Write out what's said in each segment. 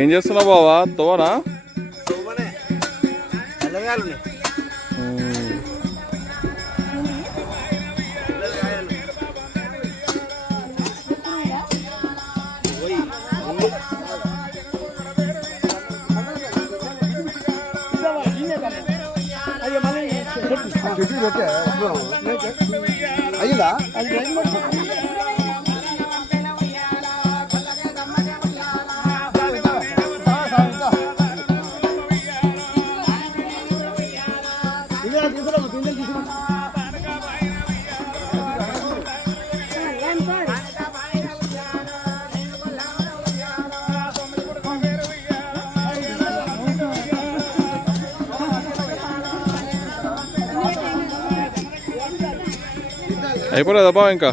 ఏం చేస్తున్నావు బావా? తోవనా? చెట్టు పెట్టా. అయిపోలేదా బావ ఇంకా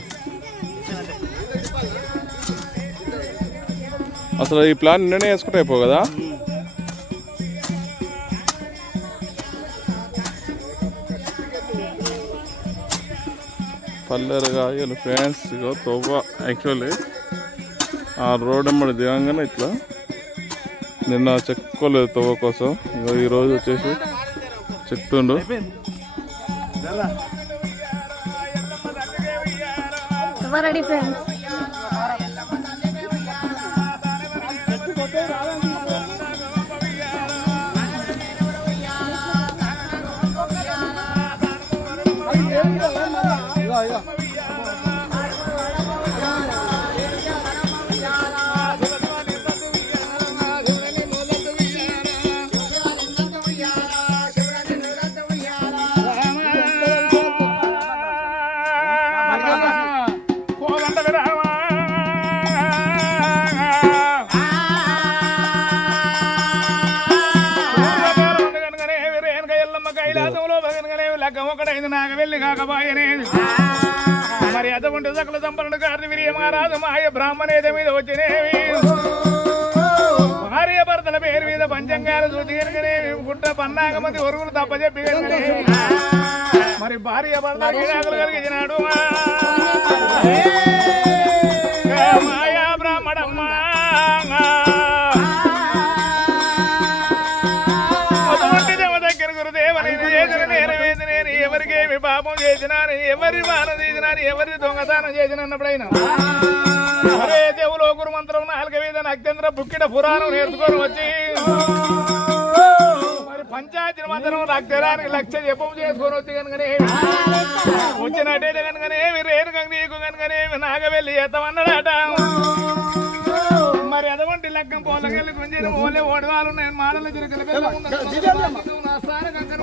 అసలు ఈ ప్లాన్ నిన్ననే వేసుకుంటే అయిపో కదా పల్లెరగాయలు ఫ్యాన్స్ ఇగో తవ్వ యాక్చువల్లీ ఆ రోడ్ అమ్మడి దిగంగానే ఇట్లా నిన్న చెక్కోలేదు తవ్వ కోసం ఇగో ఈరోజు వచ్చేసి చెప్తుండు అవ్వరడి ఫ్రెండ్స్? వెళ్ళి కాకపాయనే మరి అటువంటి సకల సంపన్నుడు గారిని విరియ మహారాజు మాయ బ్రాహ్మణేద మీద వచ్చినేవి భార్య భర్తల పేరు మీద పంచంగాలు చూసి కనుకనే గుట్ట పన్నాగ మంది ఒరుగులు తప్ప చెప్పి కనుకనే మరి భార్య భర్త విడాకులు కలిగించినాడు మాయా చేసినా ఎవరి వాహనం చేసినా ఎవరి దొంగతనం చేసిన అరే దేవులో గురు మంత్రం నాలుగవేద అత్యంత బుక్కిట పురాణం నేర్చుకొని వచ్చి మరి పంచాయతీ మంత్రం రక్తరానికి లక్ష జపం చేసుకొని వచ్చి కనుకనే వచ్చినట్టే కనుకనే కనుకనేవి రేరు నీకు కనుకనేవి నాగవెళ్ళి చేస్తామన్నాడట. మరి అదవంటి లెక్క పోలకెళ్ళి గుంజీలు ఓలే ఓడవాలు నేను మాడల తిరగలి నా సార్ కంకర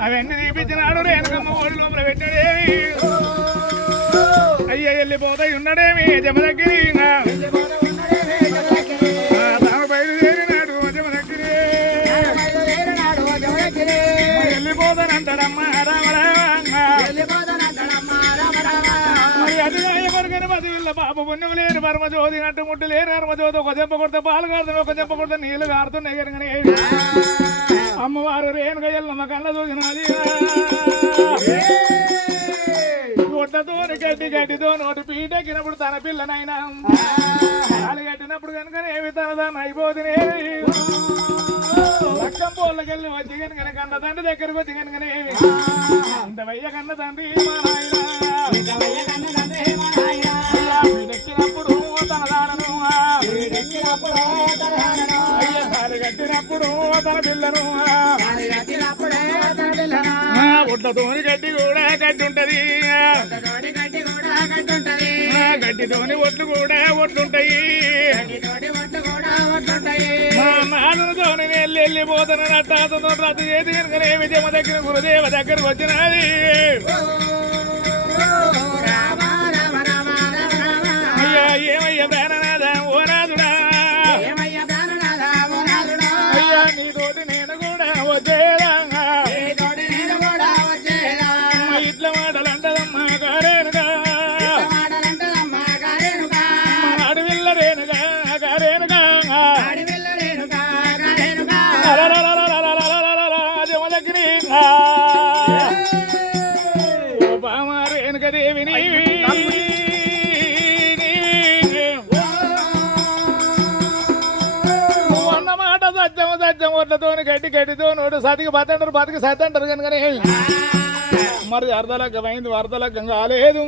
అవన్నీ తీపించినాడు రేణుకమ్మ ఓడి లోపల పెట్టాడేమి? అయ్య వెళ్ళిపోతాయి ఉన్నాడేమి? జమ దగ్గర తాను బయలుదేరినాడు జమ దగ్గర వెళ్ళిపోతానంటాడమ్మా పాప పుణ్యం లేని పరమ జ్యోతి నట్టు ముట్టు లేని పరమ జ్యోతి ఒక చెంప కొడితే పాలు కారుతుంది ఒక చెంప కొడితే నీళ్ళు కారుతున్నాయి అమ్మవారు రేణుక ఎల్లమ్మ కళ్ళ చూసినది గుడ్డతోని గడ్డి గడ్డితో నోటి పీటెక్కినప్పుడు తన పిల్లనైనా. కాలు కట్టినప్పుడు కనుకనేమి తన దాన్ని అయిపోతునే. లక్షం పోళ్ళకెళ్ళి వచ్చి కనుక కన్న తండ్రి దగ్గరకు వచ్చి కనుకనేమి అంత వయ్య కన్న తండ్రి పీటెక్కినప్పుడు తన దానను. కట్టినప్పుడు తన పిల్లను ఒడ్లతోని గడ్డి కూడా గడ్డి ఉంటది. గడ్డితోని ఒట్లు కూడా ఒట్లుంటాయి నాలుగుతోని వెళ్ళి వెళ్ళిపోతున్న రట్టాతో రద్దు చేసి కనుకనే విజయమ దగ్గర గురుదేవ దగ్గరకు వచ్చినది. వడ్లతోని గడ్డి గడ్డితో నోటు సతికి బతంటారు బతికి సతి అంటారు కనుకనే. మరి అర్ధలగ్గమైంది వరదలగ్గం కాలేదు.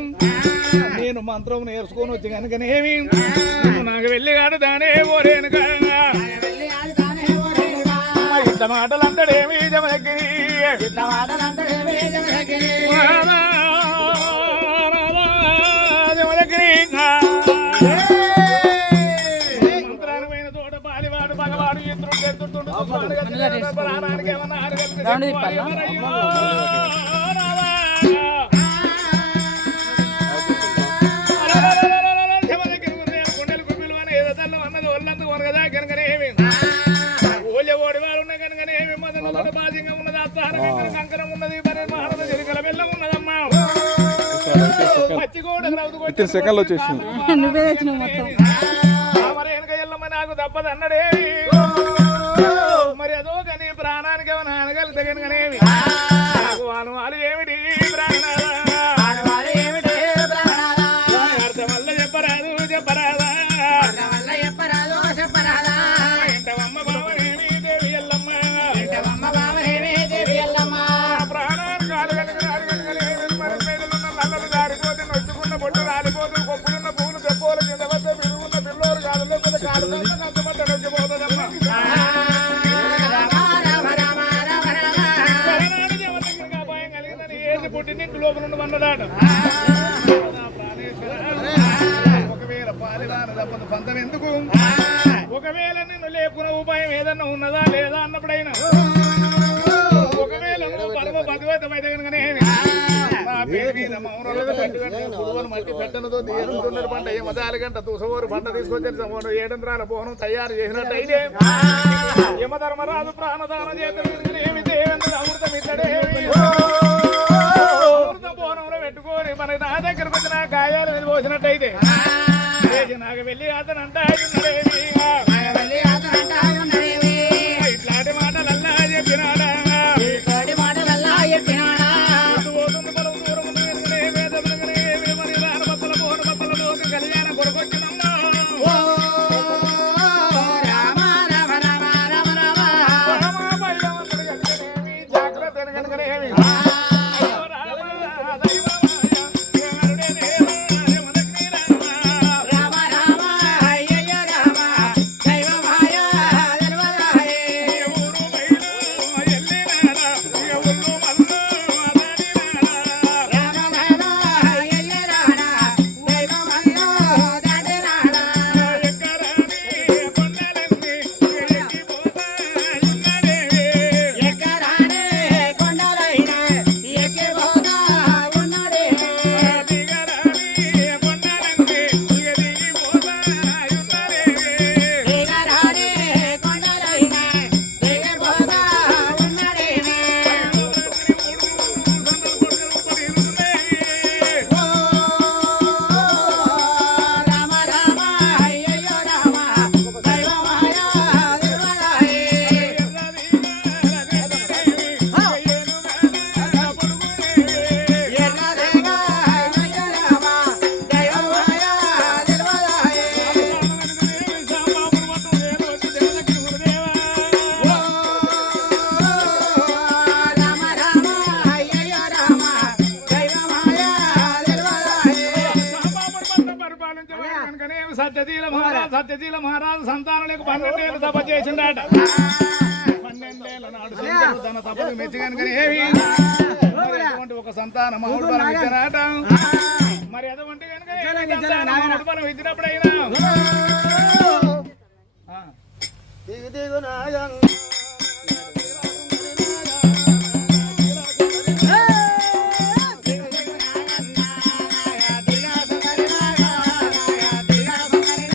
నేను మంత్రం నేర్చుకొని వచ్చి కనుకనేమి నాకు వెళ్ళి కాడుతానే ఓరేనుక ఇంత మాటలు అంటాడేమి జమదగ్గిరి మంత్రానికి ఇన్ సెకండ్లో వచ్చేసింది నువ్వే తెచ్చినావు మొత్తం. మరి వెనక ఎల్లమ్మ నాకు తప్పదు అన్నడే లోపల నుండి వన్నదాట ఒకవేళ పాలిదాన తప్పదు పంతం ఎందుకు ఒకవేళ నిన్ను లేకున్న ఉపాయం ఏదన్నా ఉన్నదా లేదా అన్నప్పుడైనా. మట్టి పెట్టనతో తీసుకుంటున్నారు పంట ఏ మదాలు గంట తుసవోరు పంట తీసుకొచ్చి సమూహం ఏడంత్రాల బోనం తయారు చేసినట్టయితే యమధర్మరాజు ప్రాణదానం చేతులు సత్యశీల మహారాజ్ సత్యశీల మహారాజు సంతానాలకు పన్నెండేళ్ళు తప చేసిండట. పన్నెండేళ్ళ నాడు తన ఏమి? అటువంటి ఒక సంతాన మహుడు బలం ఇచ్చారట? మరి అటువంటి కనుక ఇచ్చినప్పుడైనా. దిగు దిగు